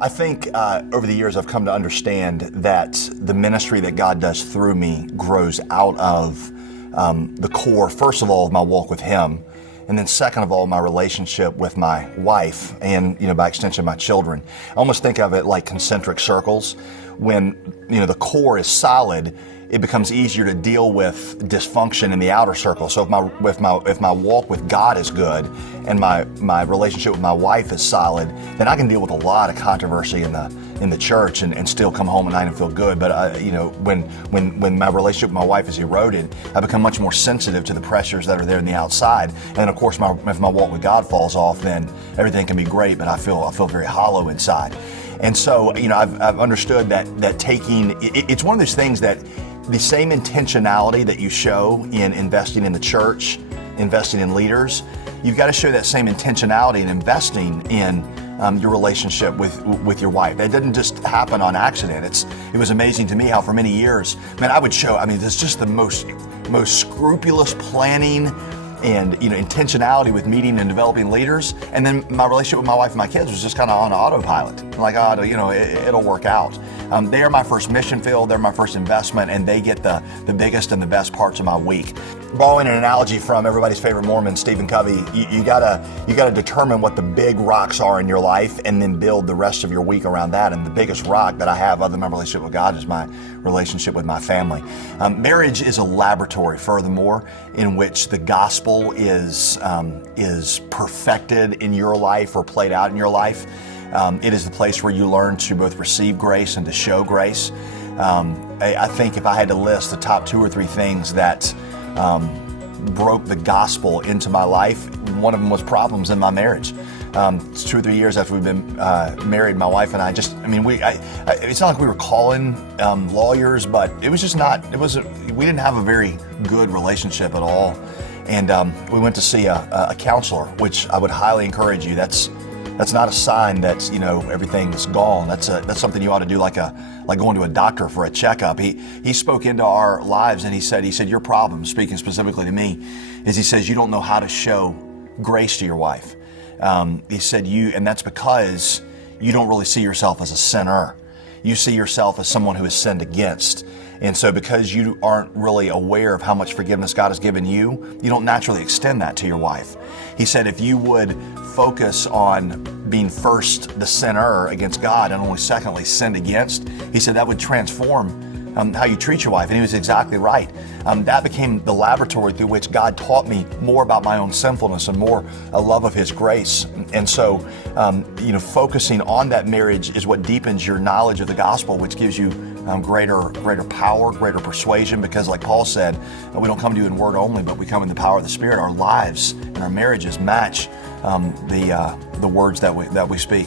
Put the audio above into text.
I think over the years I've come to understand that the ministry that God does through me grows out of the core, first of all, of my walk with Him, and then second of all, my relationship with my wife and, by extension, my children. I almost think of it like concentric circles. When, the core is solid, it becomes easier to deal with dysfunction in the outer circle. So if my walk with God is good and my relationship with my wife is solid, then I can deal with a lot of controversy in the church and still come home at night and feel good. But when my relationship with my wife is eroded, I become much more sensitive to the pressures that are there in the outside. And of course, if my walk with God falls off, then everything can be great, but I feel very hollow inside. And so, I've understood that taking it's one of those things that the same intentionality that you show in investing in the church, investing in leaders, you've got to show that same intentionality in investing in your relationship with your wife. That didn't just happen on accident. It was amazing to me how for many years, I would show, there's just the most scrupulous planning and intentionality with meeting and developing leaders, and then my relationship with my wife and my kids was just kind of on autopilot. Like, it'll work out. They are my first mission field, they're my first investment, and they get the biggest and the best parts of my week. Borrowing an analogy from everybody's favorite Mormon, Stephen Covey, you gotta determine what the big rocks are in your life, and then build the rest of your week around that. And the biggest rock that I have, other than my relationship with God, is my relationship with my family. Marriage is a laboratory, furthermore, in which the gospel is perfected in your life or played out in your life. It is the place where you learn to both receive grace and to show grace. I think if I had to list the top 2 or 3 things that broke the gospel into my life, one of them was problems in my marriage. It's 2 or 3 years after we've been married, my wife and I it's not like we were calling lawyers, but it was just we didn't have a very good relationship at all. And we went to see a counselor, which I would highly encourage you. That's not a sign that everything's gone. That's something you ought to do, like going to a doctor for a checkup. He spoke into our lives, and he said your problem, speaking specifically to me, is he says you don't know how to show grace to your wife. He said and that's because you don't really see yourself as a sinner. You see yourself as someone who is sinned against. And so because you aren't really aware of how much forgiveness God has given you, you don't naturally extend that to your wife. He said if you would focus on being first the sinner against God and only secondly sinned against, he said that would transform how you treat your wife. And he was exactly right. That became the laboratory through which God taught me more about my own sinfulness and more a love of His grace. And so, focusing on that marriage is what deepens your knowledge of the gospel, which gives you greater power, greater persuasion, because like Paul said, we don't come to you in word only, but we come in the power of the Spirit. Our lives and our marriages match the words that we speak.